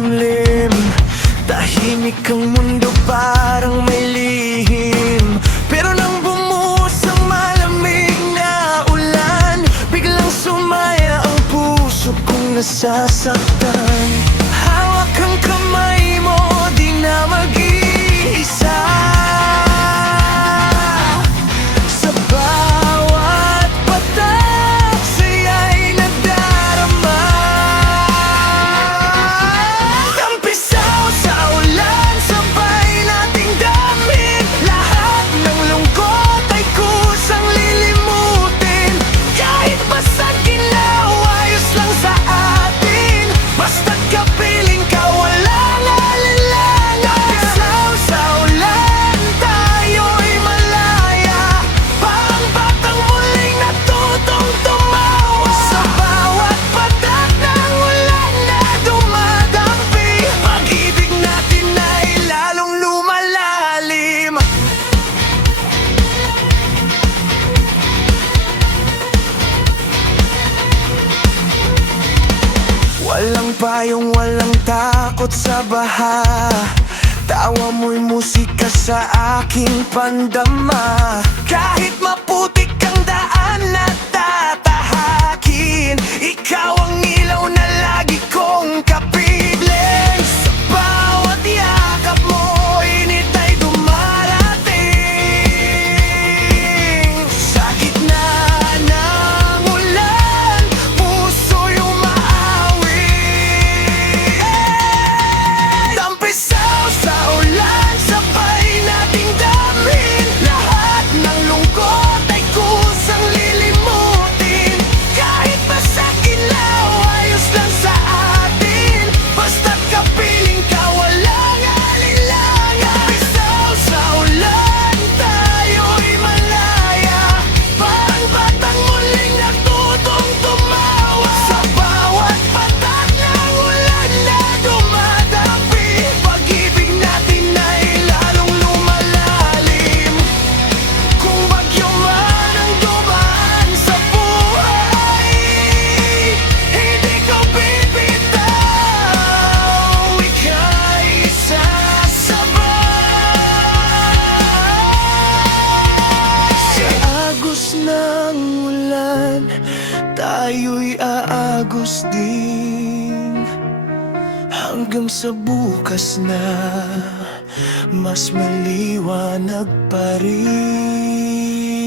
makulimlim. Tahimik ang mundo, parang may lihim. Pero nang bumuhos ang malamig na ulan, biglang sumaya ang puso kong nasasaktan. Hawak ang kamay mo, di na mag-iisa. Sa bawat patak, siya'y nadarama. Tampisaw sa ulan, sabay nating damhin. Lahat ng lungkot ay kusang lilimutin. Kahit basag ginaw, ayos lang sa atin. Basta't kapiling ka, walang alinlangan. Tampisaw sa ulan, tayo'y malaya. Parang batang muling natutong tumawa. Sa bawat patak ng ulan na dumadampi, pag-ibig natin ay lalong lumalalim. Walang payong, walang takot sa baha. Tawa mo'y musika sa aking pandama. Kahit maputik ang daan na tatahakin, ikaw ang ilaw na lagi kong kapiling. Sa bawat yakap mo, init ay dumarating. Sa gitna ng ulan, puso'y umaawi. Tampisaw sa ulan, sabay nating damhin. Lahat ng lungkot ay kusang lilimutin. Kahit basag ginaw, ayos lang sa atin. Basta't kapiling ka, walang alinlangan. Tampisaw sa ulan, tayo'y malaya. Parang batang muling natutong tumawa. Sa bawat patak ng ulan na dumadampi, pag-ibig natin ay lalong lumalalim. Kung bagyo man ang dumaan sa buhay, hindi ko bibitaw. Ika'y sasabay. Sa agos ng ulan, tayo'y aagos din. Hanggang sa bukas na mas maliwanag pa rin.